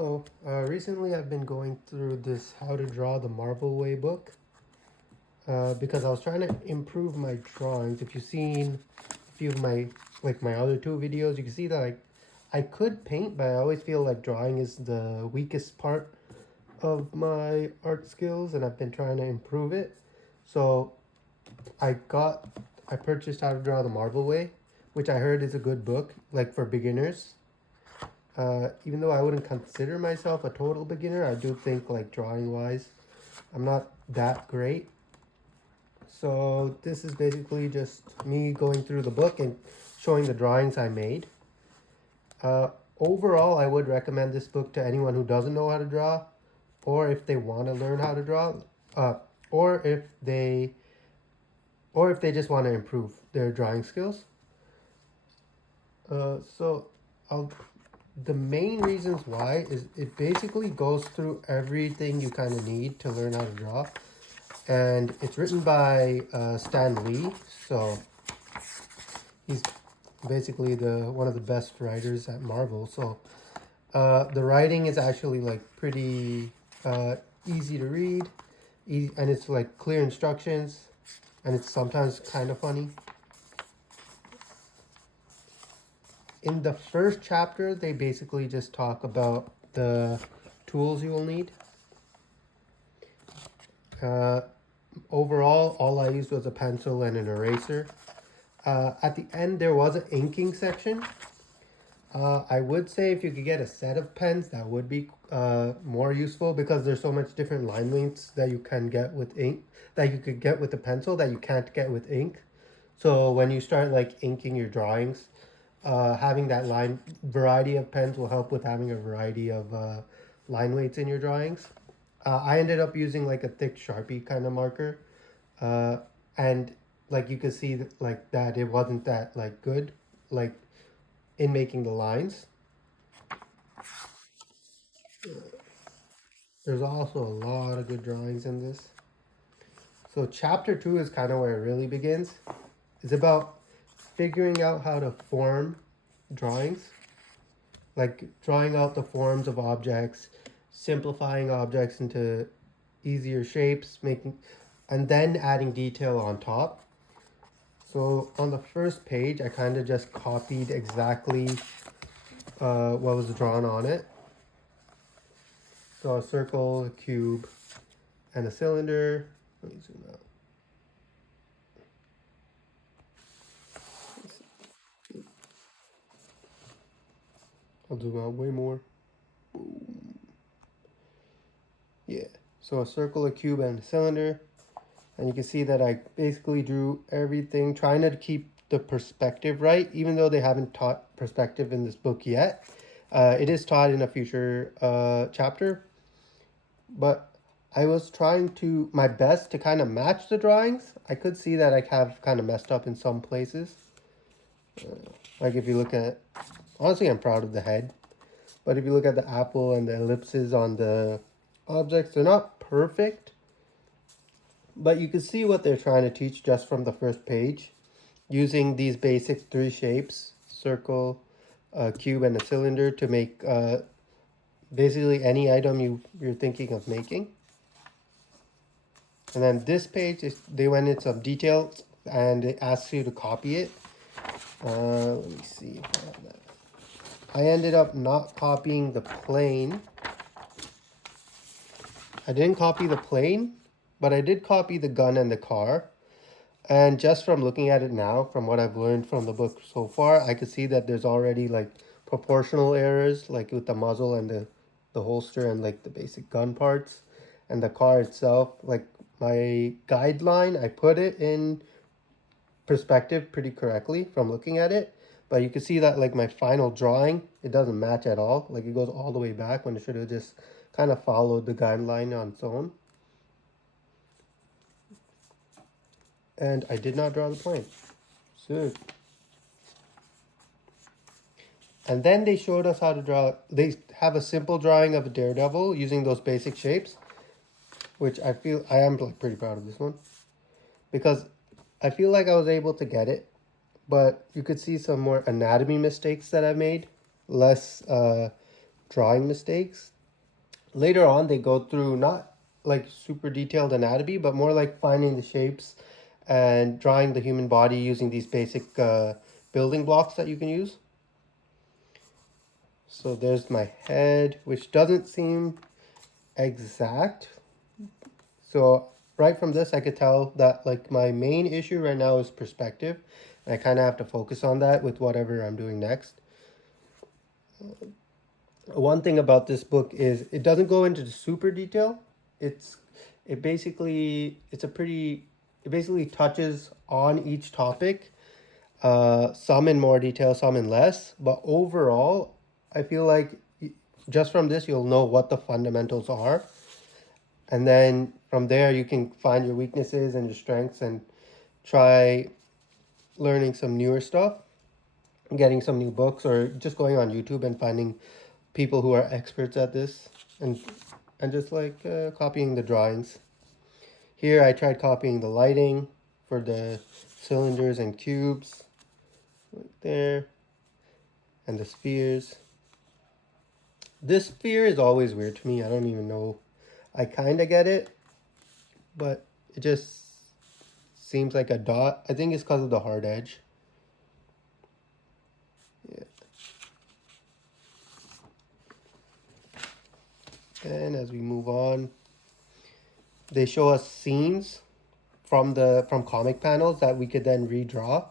Hello. Recently I've been going through this How to Draw the Marble Way book because I was trying to improve my drawings. If you've seen a few of my other two videos, you can see that I could paint, but I always feel like drawing is the weakest part of my art skills, and I've been trying to improve it. So I purchased How to Draw the Marble Way, which I heard is a good book, like for beginners. Even though I wouldn't consider myself a total beginner, I do think like drawing wise, I'm not that great. So this is basically just me going through the book and showing the drawings I made. Uh, Overall, I would recommend this book to anyone who doesn't know how to draw, or if they want to learn how to draw, uh, or if they, or if they just want to improve their drawing skills. So I'll the main reasons why is it basically goes through everything you kind of need to learn how to draw, and it's written by Stan Lee, so he's basically the one of the best writers at Marvel. So the writing is actually like pretty easy to read, and it's like clear instructions, and it's sometimes kind of funny. In the first chapter, they basically just talk about the tools you will need. Uh, Overall, all I used was a pencil and an eraser. At the end, there was an inking section. I would say if you could get a set of pens, that would be more useful, because there's so much different line lengths that you can get with ink, that you could get with a pencil that you can't get with ink. So when you start like inking your drawings, having that line variety of pens will help with having a variety of line weights in your drawings. I ended up using like a thick Sharpie kind of marker, uh, and like you could see like that it wasn't that like good, like in making the lines. There's also a lot of good drawings in this. So chapter 2 is kind of where it really begins. It's about figuring out how to form drawings, like drawing out the forms of objects, simplifying objects into easier shapes, making, and then adding detail on top. So on the first page, I kind of just copied exactly what was drawn on it. So a circle, a cube, and a cylinder. Let me zoom out. I'll zoom out way more. Boom. Yeah. So a circle, a cube, and a cylinder. And you can see that I basically drew everything, trying to keep the perspective right, even though they haven't taught perspective in this book yet. It is taught in a future chapter, but I was trying to my best to kind of match the drawings. I could see that I have kind of messed up in some places. Like if you look at, honestly, I'm proud of the head, but if you look at the apple and the ellipses on the objects, they're not perfect, but you can see what they're trying to teach just from the first page, using these basic three shapes, circle, a cube, and a cylinder, to make basically any item you're thinking of making. And then this page, they went into some details and it asks you to copy it. Let me see if I have that. I ended up not copying the plane. I didn't copy the plane, but I did copy the gun and the car. And just from looking at it now, from what I've learned from the book so far, I could see that there's already like proportional errors, like with the muzzle and the holster and like the basic gun parts and the car itself. Like my guideline, I put it in perspective pretty correctly from looking at it. But you can see that like my final drawing, it doesn't match at all. Like it goes all the way back when it should have just kind of followed the guideline on its own. And I did not draw the plane. So, and then they showed us how to draw. They have a simple drawing of a Daredevil using those basic shapes, which I feel I am like pretty proud of this one, because I feel like I was able to get it, but you could see some more anatomy mistakes that I made, less drawing mistakes. Later on, they go through not like super detailed anatomy, but more like finding the shapes and drawing the human body using these basic building blocks that you can use. So there's my head, which doesn't seem exact. So right from this, I could tell that like my main issue right now is perspective. And I kind of have to focus on that with whatever I'm doing next. One thing about this book is it doesn't go into the super detail. It's it basically it's a pretty it basically touches on each topic, some in more detail, some in less. But overall, I feel like just from this you'll know what the fundamentals are, and then from there you can find your weaknesses and your strengths and try learning some newer stuff, getting some new books, or just going on YouTube and finding people who are experts at this, and just like copying the drawings. Here I tried copying the lighting for the cylinders and cubes right there, and the spheres. This sphere is always weird to me. I don't even know. I kind of get it, but it just seems like a dot. I think it's because of the hard edge. Yeah. And as we move on, they show us scenes from comic panels that we could then redraw.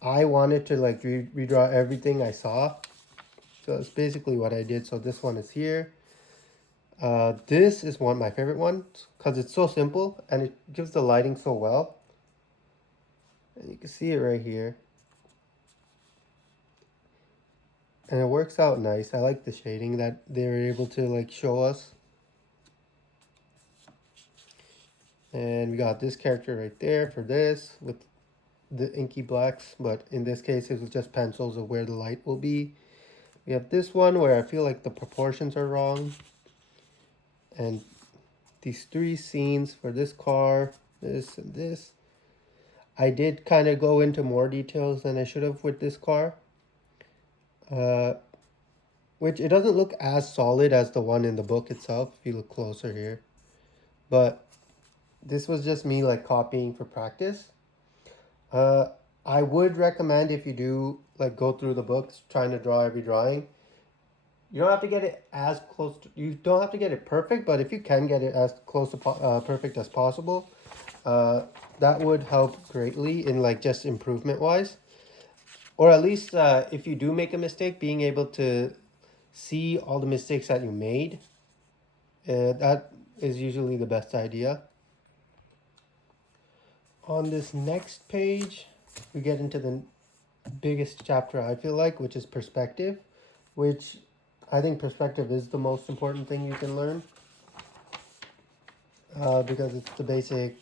I wanted to like redraw everything I saw, so that's basically what I did. So this one is here. This is one of my favorite ones because it's so simple and it gives the lighting so well. And you can see it right here. And it works out nice. I like the shading that they were able to like show us. And we got this character right there for this with the inky blacks, but in this case it was just pencils of where the light will be. We have this one where I feel like the proportions are wrong. And these three scenes for this car, this and this. I did kind of go into more details than I should have with this car. Which it doesn't look as solid as the one in the book itself if you look closer here. But this was just me like copying for practice. I would recommend if you do like go through the books trying to draw every drawing, you don't have to get it as close to, you don't have to get it perfect, but if you can get it as close to perfect as possible, that would help greatly in like just improvement wise. Or at least if you do make a mistake, being able to see all the mistakes that you made, that is usually the best idea. On this next page, we get into the biggest chapter I feel like, which is perspective, which I think perspective is the most important thing you can learn, because it's the basic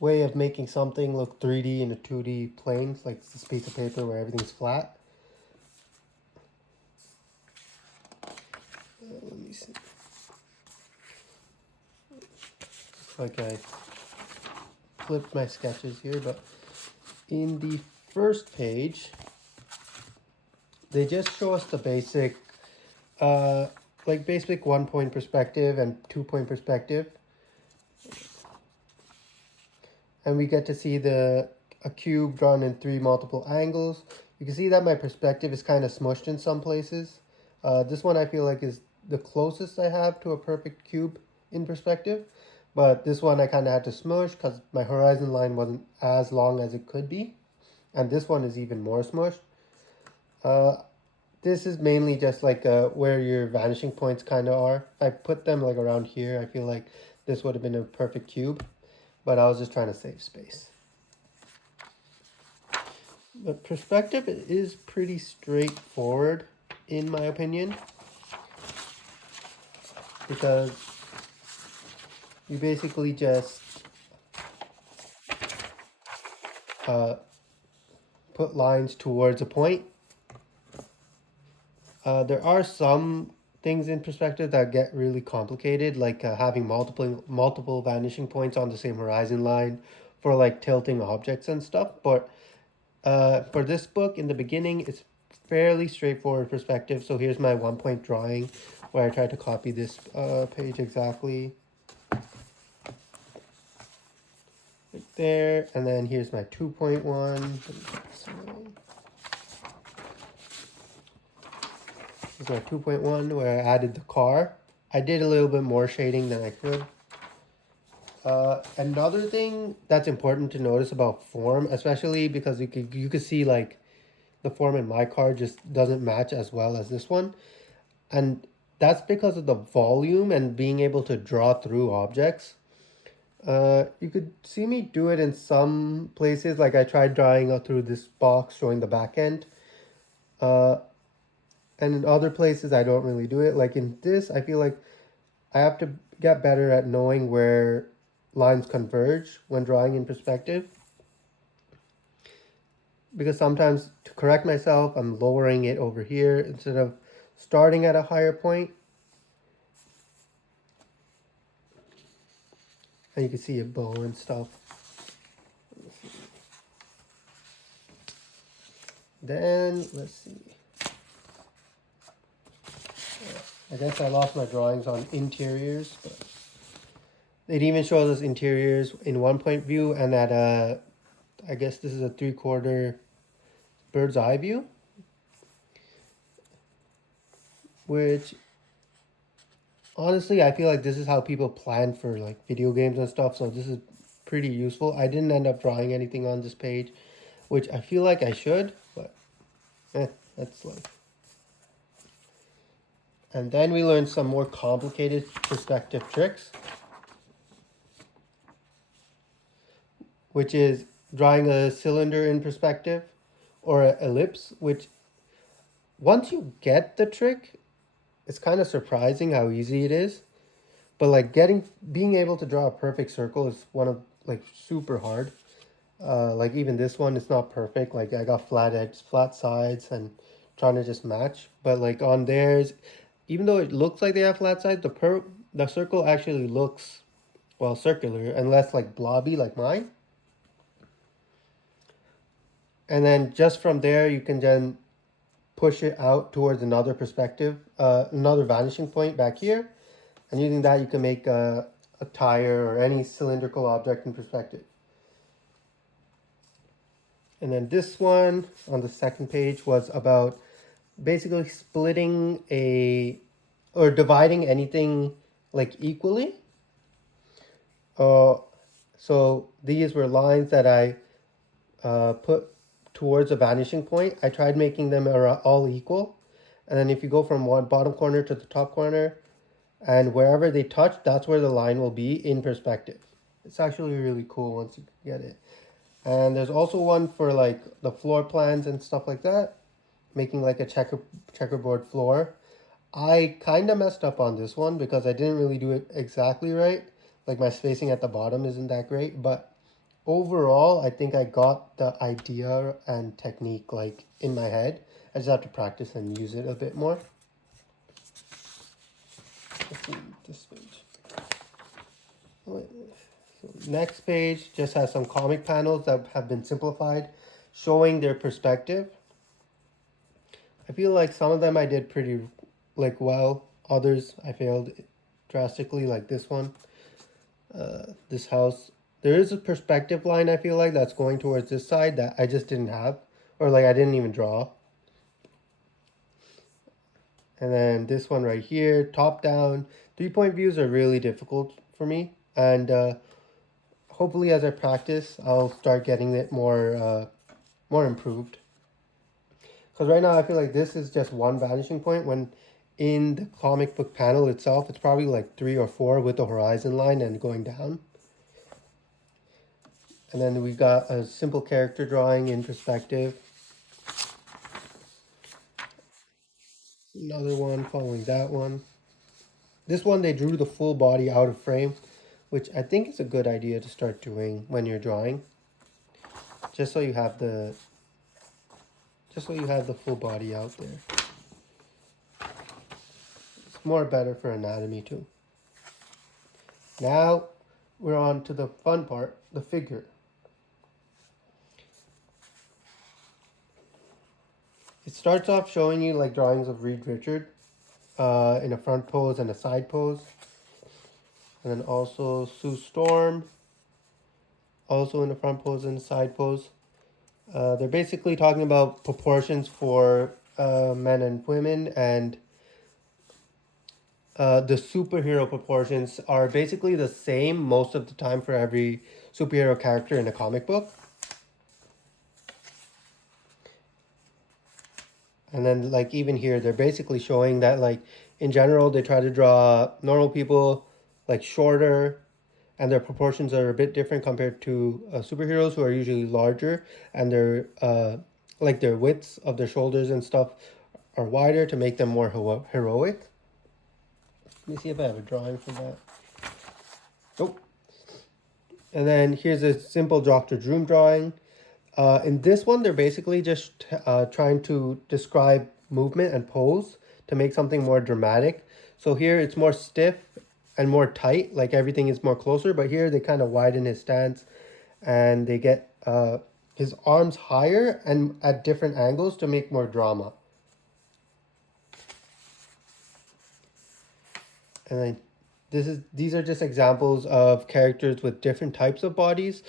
way of making something look 3D in a 2D plane. It's like this piece of paper where everything's flat. Let me see. Looks like I flipped my sketches here, but in the first page, they just show us the basic, like basic 1-point perspective and 2-point perspective. And we get to see a cube drawn in 3 multiple angles. You can see that my perspective is kind of smushed in some places. This one I feel like is the closest I have to a perfect cube in perspective. But this one I kind of had to smush because my horizon line wasn't as long as it could be. And this one is even more smushed. This is mainly just like where your vanishing points kind of are. If I put them like around here, I feel like this would have been a perfect cube. But I was just trying to save space. But perspective is pretty straightforward, in my opinion, because you basically just put lines towards a point. There are some things in perspective that get really complicated, like having multiple vanishing points on the same horizon line for like tilting objects and stuff. But for this book, in the beginning, it's fairly straightforward perspective. So here's my 1 point drawing where I tried to copy this page exactly. Right there. And then here's my 2.1. Here's my 2.1 where I added the car. I did a little bit more shading than I could. Another thing that's important to notice about form, especially because you could see like the form in my card just doesn't match as well as this one. And that's because of the volume and being able to draw through objects. You could see me do it in some places, like I tried drawing through this box showing the back end. And in other places, I don't really do it. Like in this, I feel like I have to get better at knowing where lines converge when drawing in perspective. Because sometimes to correct myself, I'm lowering it over here instead of starting at a higher point. And you can see a bow and stuff. Then, let's see. I guess I lost my drawings on interiors, but it even shows us interiors in 1 point view and at a, I guess this is a 3/4 bird's eye view, which honestly, I feel like this is how people plan for like video games and stuff. So this is pretty useful. I didn't end up drawing anything on this page, which I feel like I should, but that's life. And then we learned some more complicated perspective tricks, which is drawing a cylinder in perspective or an ellipse, which once you get the trick, it's kind of surprising how easy it is. But like being able to draw a perfect circle is one of like super hard. Like even this one, it's not perfect. Like I got flat edges, flat sides, and trying to just match. But like on theirs, even though it looks like they have flat sides, the circle actually looks well circular and less like blobby like mine. And then just from there, you can then push it out towards another perspective, another vanishing point back here. And using that, you can make a tire or any cylindrical object in perspective. And then this one on the second page was about basically splitting or dividing anything like equally. So these were lines that I put towards a vanishing point. I tried making them all equal. And then if you go from one bottom corner to the top corner, and wherever they touch, that's where the line will be in perspective. It's actually really cool once you get it. And there's also one for like the floor plans and stuff like that, making like a checkerboard floor. I kind of messed up on this one because I didn't really do it exactly right. Like my spacing at the bottom isn't that great, but overall, I think I got the idea and technique like in my head. I just have to practice and use it a bit more. Let's see this page. Next page just has some comic panels that have been simplified, showing their perspective. I feel like some of them I did pretty like well. Others I failed drastically, like this one. This house. There is a perspective line I feel like that's going towards this side that I just didn't have, or like I didn't even draw. And then this one right here, top down. 3 point views are really difficult for me, and hopefully as I practice, I'll start getting it more improved. Because right now I feel like this is just one vanishing point when in the comic book panel itself, it's probably like 3 or 4 with the horizon line and going down. And then we got a simple character drawing in perspective. Another one following that one. This one they drew the full body out of frame, which I think is a good idea to start doing when you're drawing. Just so you have the full body out there. It's more better for anatomy too. Now we're on to the fun part, the figure. starts off showing you like drawings of Reed Richard in a front pose and a side pose. And then also Sue Storm, also in the front pose and the side pose. They're basically talking about proportions for men and women, and the superhero proportions are basically the same most of the time for every superhero character in a comic book. And then like even here, they're basically showing that like in general, they try to draw normal people like shorter, and their proportions are a bit different compared to superheroes who are usually larger, and their like their widths of their shoulders and stuff are wider to make them more heroic. Let me see if I have a drawing for that. Nope. And then here's a simple Dr. Doom drawing. In this one, they're basically just trying to describe movement and pose to make something more dramatic. So here it's more stiff and more tight, like everything is more closer, but here they kind of widen his stance and they get his arms higher and at different angles to make more drama. And then these are just examples of characters with different types of bodies.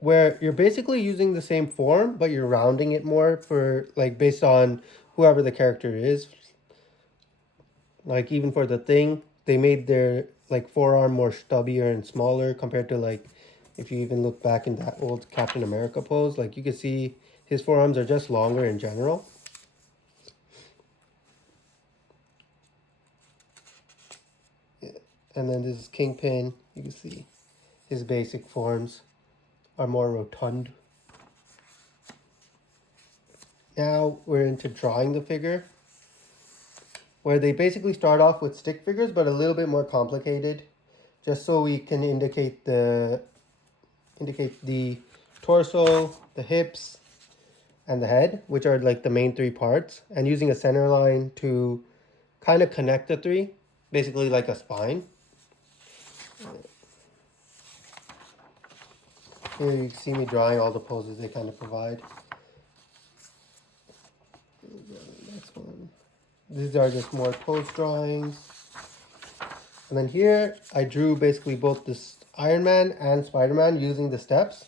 Where you're basically using the same form, but you're rounding it more for like based on whoever the character is. Like even for the Thing, they made their like forearm more stubbier and smaller compared to like if you even look back in that old Captain America pose, like you can see his forearms are just longer in general. And then this is Kingpin. You can see his basic forms are more rotund. Now we're into drawing the figure, where they basically start off with stick figures, but a little bit more complicated, just so we can indicate the torso, the hips, and the head, which are like the main three parts, and using a center line to kind of connect the three, basically like a spine. Here you can see me drawing all the poses they kind of provide. Next one. These are just more pose drawings. And then here I drew basically both this Iron Man and Spider-Man using the steps.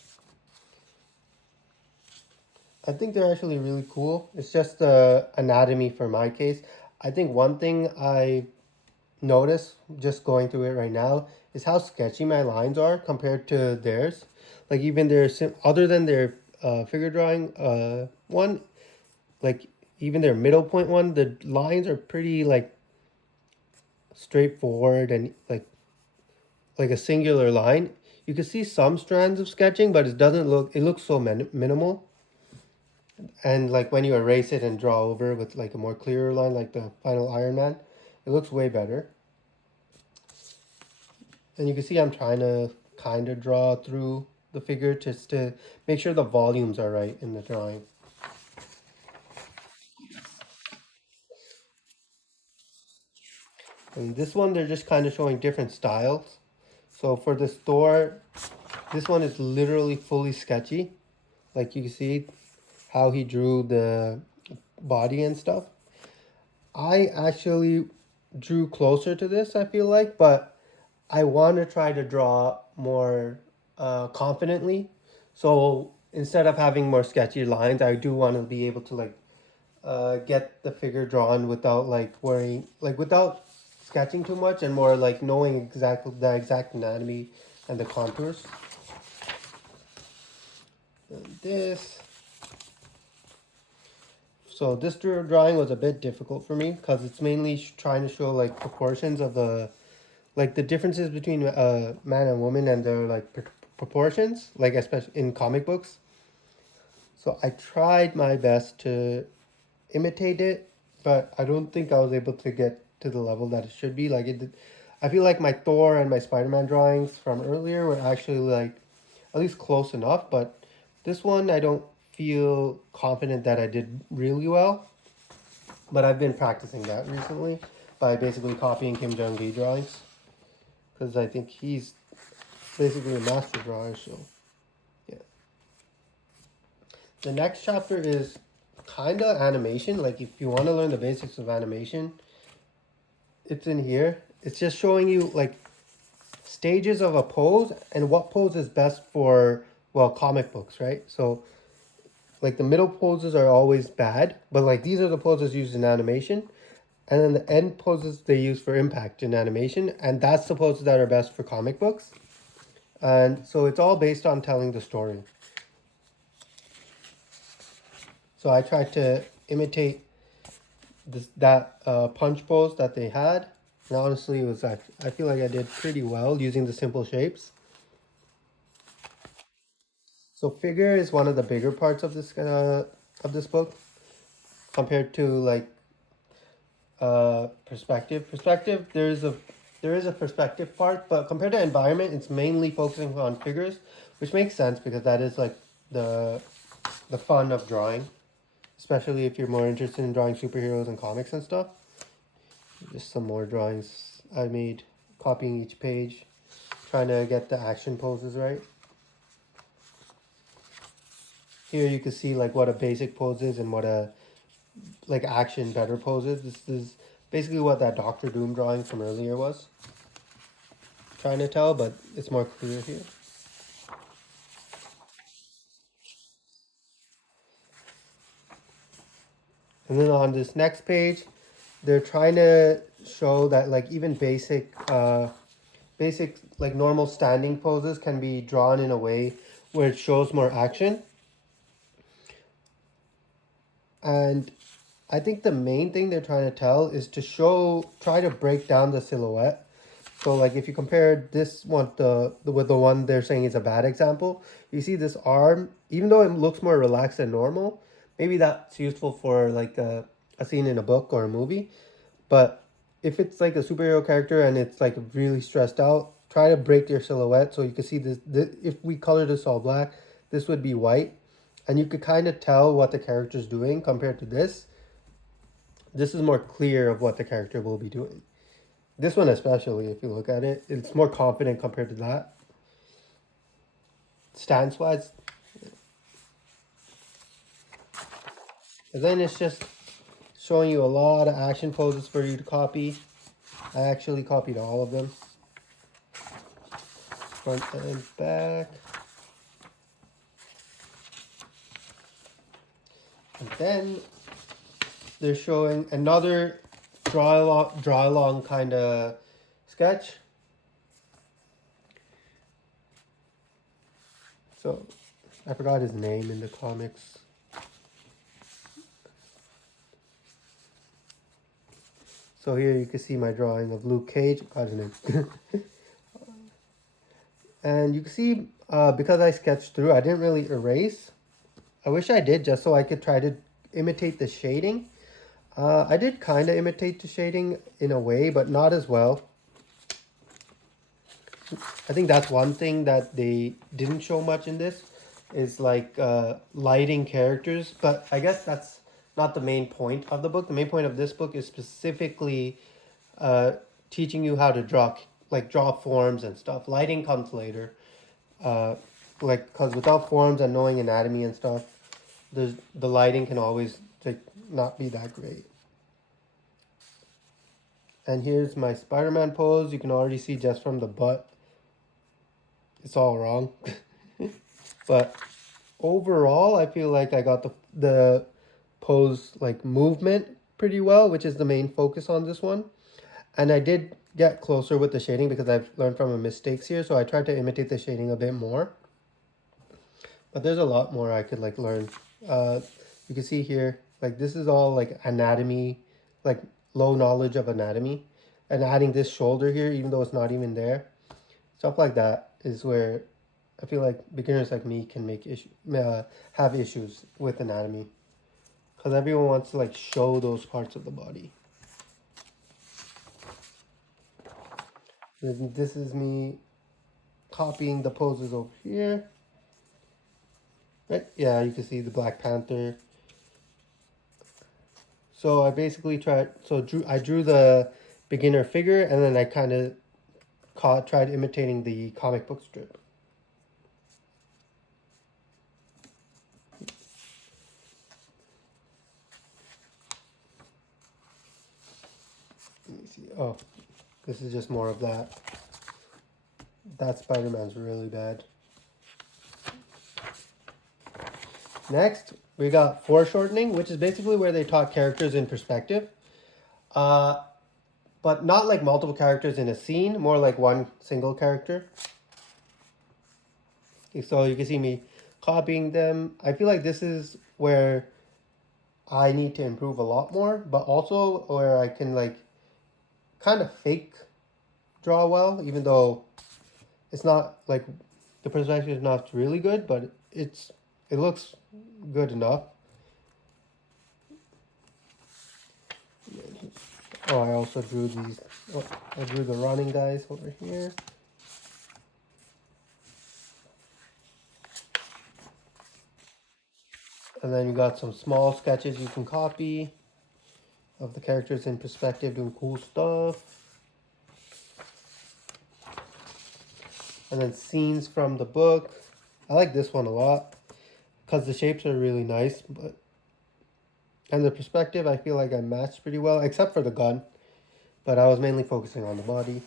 I think they're actually really cool. It's just the anatomy for my case. I think one thing I notice just going through it right now is how sketchy my lines are compared to theirs. Like even their other than their figure drawing one, like even their middle point one, the lines are pretty like straightforward and like a singular line. You can see some strands of sketching, but it doesn't look. It looks so minimal. And like when you erase it and draw over with like a more clearer line, like the final Iron Man, it looks way better. And you can see I'm trying to kind of draw through the figure just to make sure the volumes are right in the drawing. And this one, they're just kind of showing different styles. So for this Thor, this one is literally fully sketchy. Like you can see how he drew the body and stuff. I actually drew closer to this, I feel like, but I want to try to draw more confidently. So instead of having more sketchy lines, I do want to be able to like get the figure drawn without like worrying, like without sketching too much, and more like knowing exactly the exact anatomy and the contours. And this. So this drawing was a bit difficult for me because it's mainly trying to show like proportions of the like the differences between man and woman and their like proportions, like especially in comic books. So I tried my best to imitate it, but I don't think I was able to get to the level that it should be. Like it did, I feel like my Thor and my Spider-Man drawings from earlier were actually like at least close enough, but this one I don't feel confident that I did really well. But I've been practicing that recently by basically copying Kim Jong-gi drawings, because I think he's basically a master drawer. So yeah, The next chapter is kind of animation. Like if you want to learn the basics of animation, it's in here. It's just showing you like stages of a pose and what pose is best for, well, comic books, right? So like the middle poses are always bad, but like these are the poses used in animation. And then the end poses they use for impact in animation, and that's the poses that are best for comic books. And so it's all based on telling the story. So I tried to imitate that punch pose that they had, and honestly, it was I feel like I did pretty well using the simple shapes. So figure is one of the bigger parts of this book compared to like perspective. Perspective, there is a perspective part, but compared to environment, it's mainly focusing on figures, which makes sense because that is like the the fun of drawing, especially if you're more interested in drawing superheroes and comics and stuff. Just some more drawings I made, copying each page, trying to get the action poses right. Here you can see like what a basic pose is and what a like action better pose is. This is basically what that Doctor Doom drawing from earlier was trying to tell, but it's more clear here. And then on this next page, they're trying to show that like even basic like normal standing poses can be drawn in a way where it shows more action. And I think the main thing they're trying to tell is to try to break down the silhouette. So like if you compare this one with the one they're saying is a bad example, you see this arm, even though it looks more relaxed than normal, maybe that's useful for like a scene in a book or a movie. But if it's like a superhero character and it's like really stressed out, try to break your silhouette so you can see this. If we color this all black, this would be white, and you could kind of tell what the character's doing compared to this. This is more clear of what the character will be doing. This one especially, if you look at it, it's more confident compared to that. Stance wise. And then it's just showing you a lot of action poses for you to copy. I actually copied all of them. Front and back. And then they're showing another draw along kind of sketch. So I forgot his name in the comics. So here you can see my drawing of Luke Cage. Got his name. And you can see because I sketched through, I didn't really erase. I wish I did just so I could try to imitate the shading. I did kind of imitate the shading in a way, but not as well. I think that's one thing that they didn't show much in this is like lighting characters, but I guess that's not the main point of the book. The main point of this book is specifically uh, teaching you how to draw forms and stuff. Lighting comes later, uh, like because without forms and knowing anatomy and stuff, the lighting can always like not be that great. And here's my Spider-Man pose. You can already see just from the butt, it's all wrong. But overall, I feel like I got the pose like movement pretty well, which is the main focus on this one. And I did get closer with the shading because I've learned from my mistakes here, so I tried to imitate the shading a bit more. But there's a lot more I could like learn. You can see here, like this is all like anatomy, like low knowledge of anatomy, and adding this shoulder here, even though it's not even there, stuff like that is where I feel like beginners like me can have issues with anatomy, because everyone wants to like show those parts of the body. This is me copying the poses over here. Right? Yeah, you can see the Black Panther. So I basically I drew the beginner figure, and then I kind of tried imitating the comic book strip. see. Oh, this is just more of that. That Spider-Man's really bad. Next, we got foreshortening, which is basically where they taught characters in perspective. But not like multiple characters in a scene, more like one single character. So you can see me copying them. I feel like this is where I need to improve a lot more, but also where I can like kind of fake draw well, even though it's not like the perspective is not really good, but it looks good enough. Oh, I also drew these. Oh, I drew the running guys over here. And then you got some small sketches you can copy of the characters in perspective doing cool stuff. And then scenes from the book. I like this one a lot because the shapes are really nice, and the perspective I feel like I matched pretty well, except for the gun, but I was mainly focusing on the body.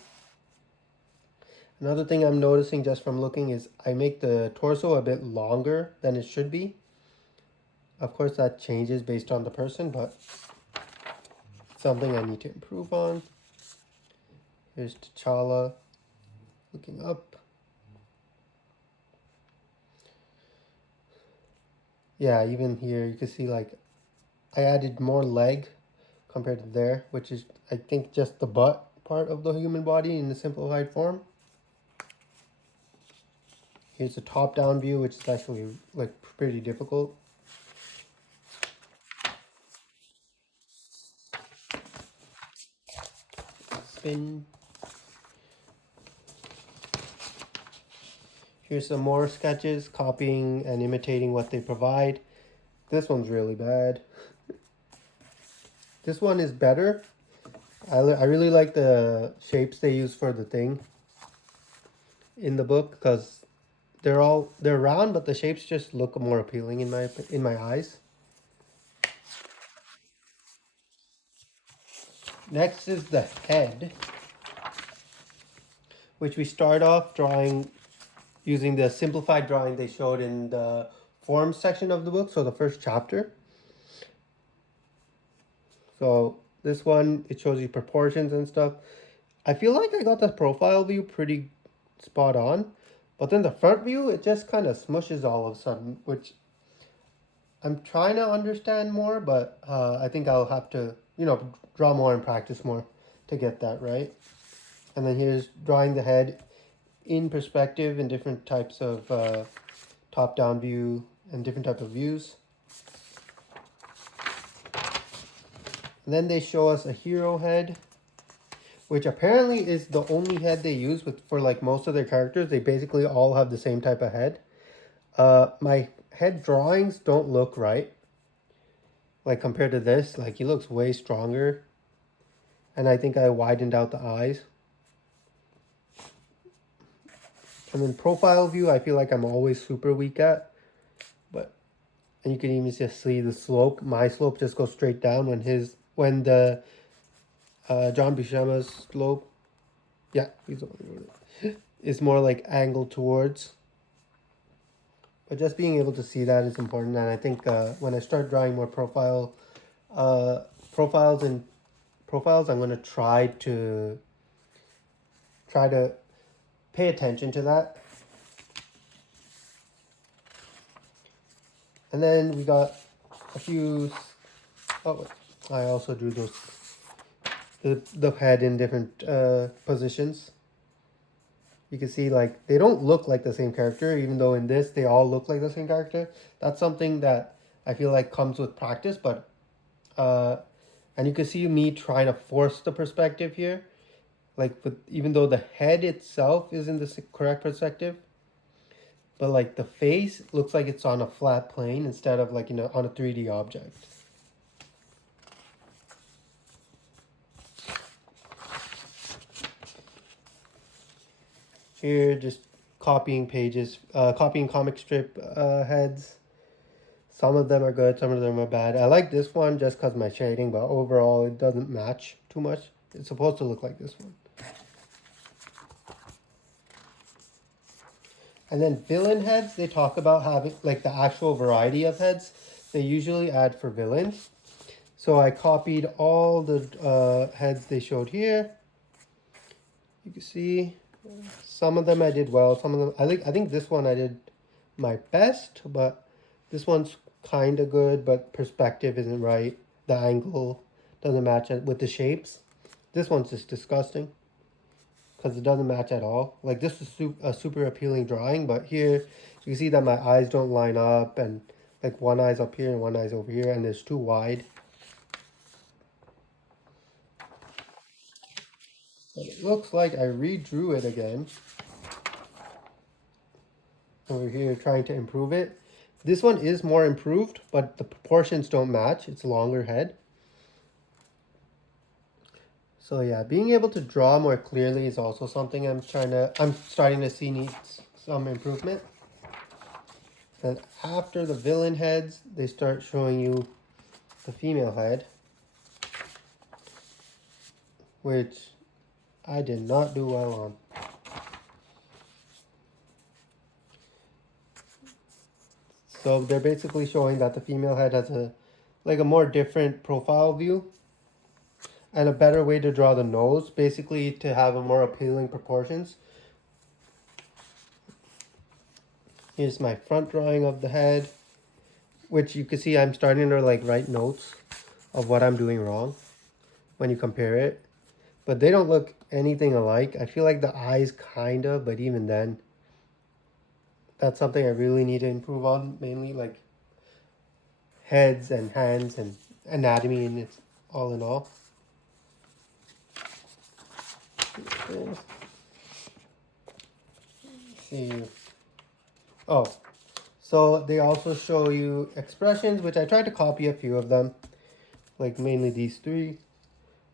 Another thing I'm noticing just from looking is I make the torso a bit longer than it should be. Of course that changes based on the person, but it's something I need to improve on. Here's T'Challa looking up. Yeah, even here you can see like I added more leg compared to there, which is I think just the butt part of the human body in the simplified form. Here's the top-down view, which is actually like pretty difficult. Spin. Here's some more sketches, copying and imitating what they provide. This one's really bad. This one is better. I really like the shapes they use for the thing in the book because they're round, but the shapes just look more appealing in my eyes. Next is the head, which we start off drawing using the simplified drawing they showed in the forms section of the book, so the first chapter. So this one, it shows you proportions and stuff. I feel like I got the profile view pretty spot on, but then the front view, it just kind of smushes all of a sudden, which I'm trying to understand more, but I think I'll have to, draw more and practice more to get that right. And then here's drawing the head in perspective in different types of top-down view and different type of views. And then they show us a hero head, which apparently is the only head they use for like most of their characters. They basically all have the same type of head. My head drawings don't look right. Like compared to this, like he looks way stronger. And I think I widened out the eyes. And then profile view, I feel like I'm always super weak at. And you can even just see the slope. My slope just goes straight down when the John Buscema's slope, yeah, he's the one is more like angled towards. But just being able to see that is important, and I think when I start drawing more profiles, I'm going to try to pay attention to that. And then we got a few. Oh, I also drew the head in different positions. You can see like they don't look like the same character, even though in this they all look like the same character. That's something that I feel like comes with practice, but and you can see me trying to force the perspective here, like even though the head itself is in the correct perspective, but like the face looks like it's on a flat plane instead of like on a 3D object. Here, just copying pages, copying comic strip heads. Some of them are good, some of them are bad. I like this one just because my shading, but overall it doesn't match too much. It's supposed to look like this one. And then villain heads, they talk about having like the actual variety of heads they usually add for villains. So I copied all the heads they showed here. You can see some of them I did well. Some of them I think this one I did my best, but this one's kind of good, but perspective isn't right. The angle doesn't match it with the shapes. This one's just disgusting because it doesn't match at all. Like this is a super appealing drawing, but here you can see that my eyes don't line up, and like one eye's up here and one eye's over here, and it's too wide. But it looks like I redrew it again over here trying to improve it. This one is more improved, but the proportions don't match. It's a longer head. So yeah, being able to draw more clearly is also something I'm starting to see needs some improvement. And after the villain heads, they start showing you the female head, which I did not do well on. So they're basically showing that the female head has a more different profile view and a better way to draw the nose, basically to have a more appealing proportions. Here's my front drawing of the head, which you can see I'm starting to like write notes of what I'm doing wrong when you compare it. But they don't look anything alike. I feel like the eyes kind of, but even then, that's something I really need to improve on, mainly like heads and hands and anatomy and it's all in all. Let's see. Oh, so they also show you expressions, which I tried to copy a few of them, like mainly these three,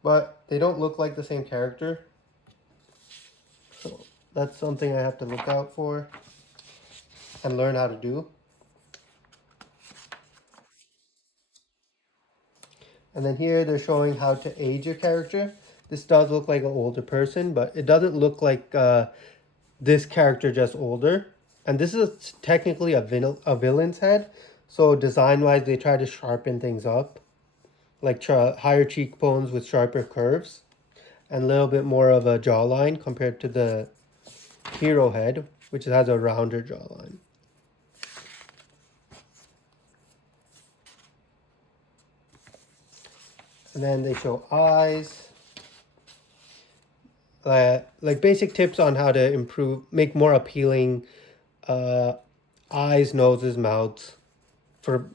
but they don't look like the same character. So that's something I have to look out for and learn how to do. And then here they're showing how to age your character. This does look like an older person, but it doesn't look like this character just older. And this is technically a villain's head. So design-wise, they try to sharpen things up. Like higher cheekbones with sharper curves. And a little bit more of a jawline compared to the hero head, which has a rounder jawline. And then they show eyes. Like basic tips on how to make more appealing eyes, noses, mouths,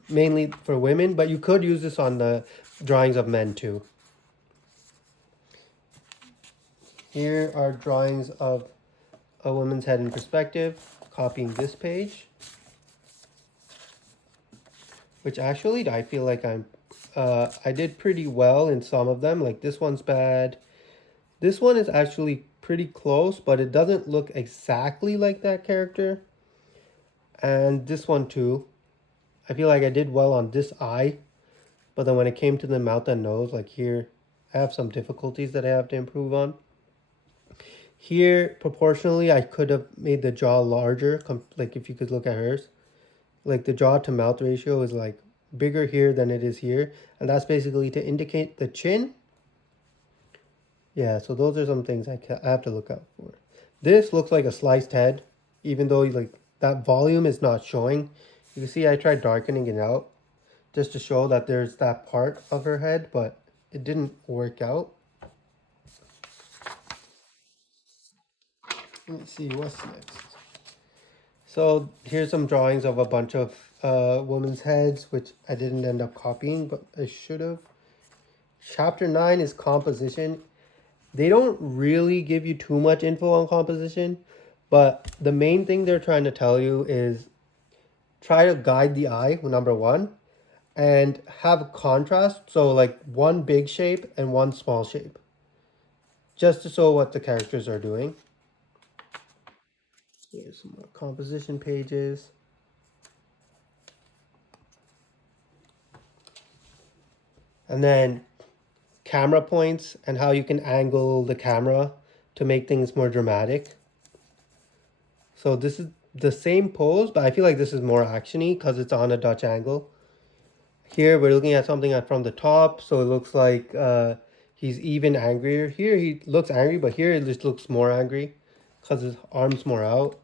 mainly for women, but you could use this on the drawings of men too. Here are drawings of a woman's head in perspective, copying this page, which actually I feel like I did pretty well in some of them. Like this one's bad. This one is actually pretty close, but it doesn't look exactly like that character. And this one too. I feel like I did well on this eye, but then when it came to the mouth and nose, like here, I have some difficulties that I have to improve on. Here, proportionally, I could have made the jaw larger, like if you could look at hers. Like the jaw to mouth ratio is like bigger here than it is here. And that's basically to indicate the chin. Yeah, so those are some things I have to look out for. This looks like a sliced head, even though like that volume is not showing. You can see I tried darkening it out just to show that there's that part of her head, but it didn't work out. Let's see what's next. So here's some drawings of a bunch of women's heads, which I didn't end up copying, but I should have. Chapter 9 is composition. They don't really give you too much info on composition, but the main thing they're trying to tell you is try to guide the eye, number one, and have a contrast. So like one big shape and one small shape, just to show what the characters are doing. Here's some more composition pages. And then camera points and how you can angle the camera to make things more dramatic. So this is the same pose, but I feel like this is more actiony because it's on a Dutch angle. Here we're looking at something from the top, so it looks like he's even angrier. Here he looks angry, but here it just looks more angry because his arm's more out,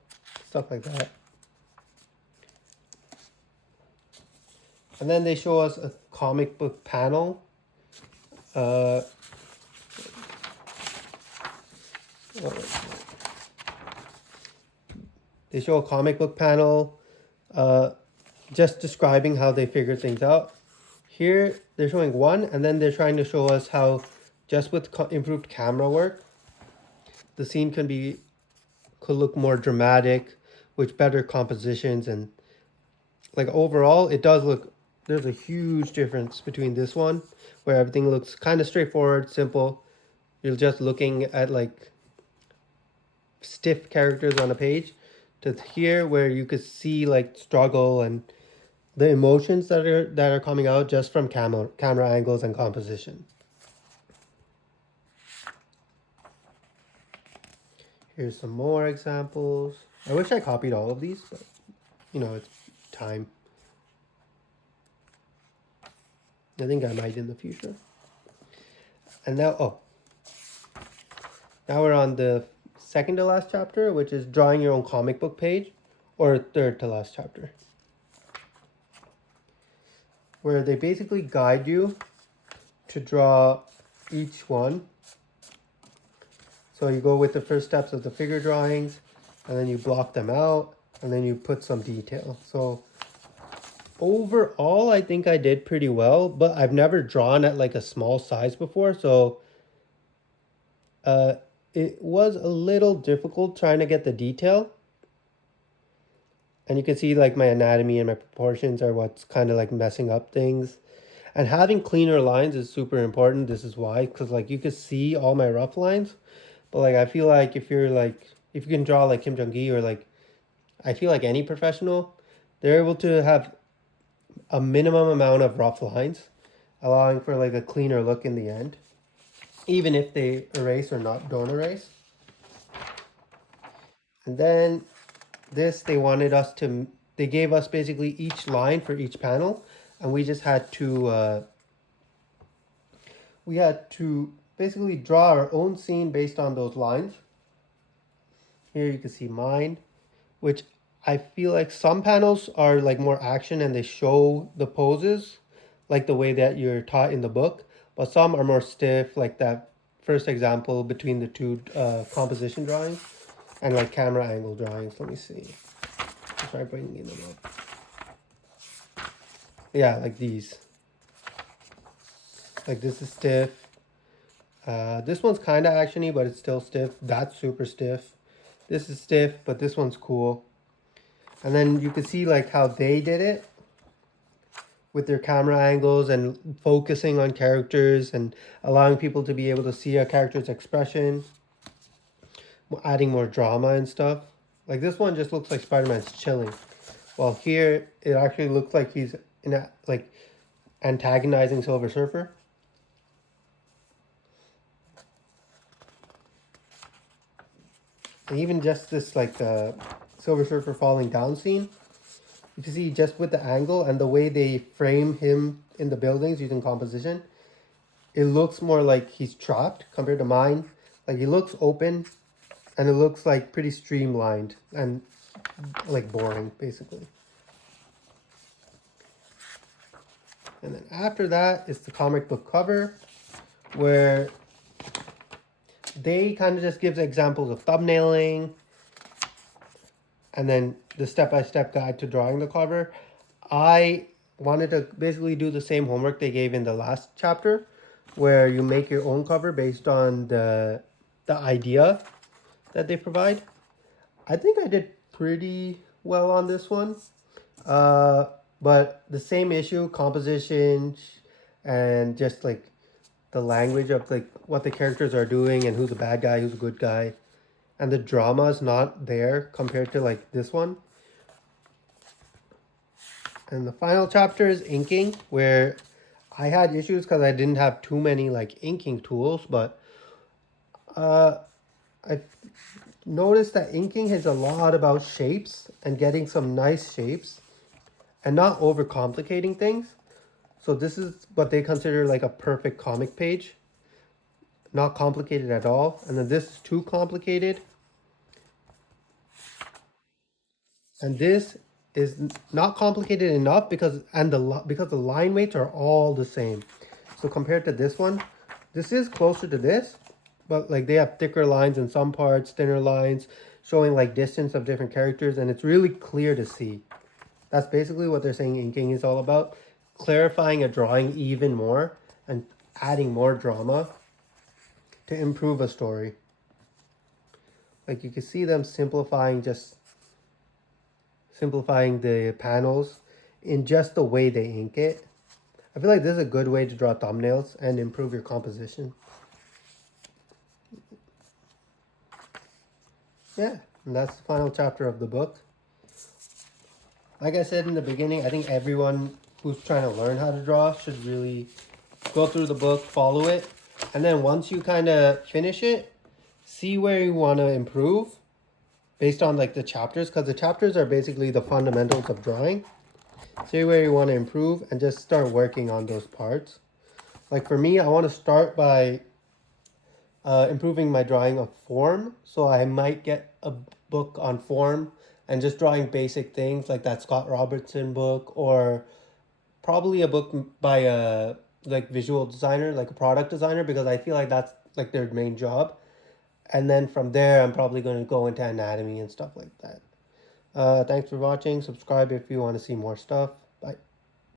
stuff like that. And then they show us a comic book panel. They show a comic book panel just describing how they figure things out. Here they're showing one, and then they're trying to show us how just with improved camera work, the scene could look more dramatic with better compositions, and like overall it does look, there's a huge difference between this one where everything looks kind of straightforward, simple. You're just looking at like stiff characters on a page, to here where you could see like struggle and the emotions that are coming out just from camera angles and composition. Here's some more examples. I wish I copied all of these, but you know, it's time. I think I might in the future. And now, now we're on the second to last chapter, which is drawing your own comic book page, or third to last chapter, where they basically guide you to draw each one. So you go with the first steps of the figure drawings, and then you block them out, and then you put some detail. So overall, I think I did pretty well, but I've never drawn at like a small size before, so it was a little difficult trying to get the detail. And you can see like my anatomy and my proportions are what's kind of like messing up things. And having cleaner lines is super important. This is why, because like you could see all my rough lines, but like I feel like if you can draw like Kim Jong-gi, or like I feel like any professional, they're able to have a minimum amount of rough lines, allowing for like a cleaner look in the end, even if they erase or don't erase. And then this, they gave us basically each line for each panel, and we just had to basically draw our own scene based on those lines. Here you can see mine, which I feel like some panels are like more action and they show the poses like the way that you're taught in the book, but some are more stiff, like that first example between the two composition drawings and like camera angle drawings. Let me see. I'll try bringing them up. Yeah, like these. Like this is stiff. This one's kind of actiony, but it's still stiff. That's super stiff. This is stiff, but this one's cool. And then you can see like how they did it with their camera angles and focusing on characters and allowing people to be able to see a character's expression, adding more drama and stuff. Like this one just looks like Spider-Man's chilling, while here it actually looks like he's like antagonizing Silver Surfer. And even just this like Silver Surfer falling down scene, you can see just with the angle and the way they frame him in the buildings using composition, it looks more like he's trapped compared to mine. Like he looks open, and it looks like pretty streamlined and like boring basically. And then after that is the comic book cover, where they kind of just gives examples of thumbnailing and then the step-by-step guide to drawing the cover. I wanted to basically do the same homework they gave in the last chapter, where you make your own cover based on the idea that they provide. I think I did pretty well on this one. But the same issue, composition and just like the language of like what the characters are doing and who's a bad guy, who's a good guy, and the drama is not there compared to like this one. And the final chapter is inking, where I had issues because I didn't have too many like inking tools, but uh, I noticed that inking is a lot about shapes and getting some nice shapes and not overcomplicating things. So this is what they consider like a perfect comic page. Not complicated at all. And then this is too complicated. And this is not complicated enough because the line weights are all the same. So compared to this one, this is closer to this, but like they have thicker lines in some parts, thinner lines, showing like distance of different characters, and it's really clear to see. That's basically what they're saying inking is all about, clarifying a drawing even more and adding more drama to improve a story. Like you can see them simplifying the panels in just the way they ink it. I feel like this is a good way to draw thumbnails and improve your composition. Yeah, and that's the final chapter of the book. Like I said in the beginning, I think everyone who's trying to learn how to draw should really go through the book, follow it, and then once you kind of finish it, see where you want to improve based on like the chapters, because the chapters are basically the fundamentals of drawing. See where you want to improve and just start working on those parts. Like for me, I want to start by improving my drawing of form. So I might get a book on form and just drawing basic things like that Scott Robertson book, or probably a book by a like visual designer, like a product designer, because I feel like that's like their main job. And then from there, I'm probably going to go into anatomy and stuff like that. Thanks for watching. Subscribe if you want to see more stuff. Bye.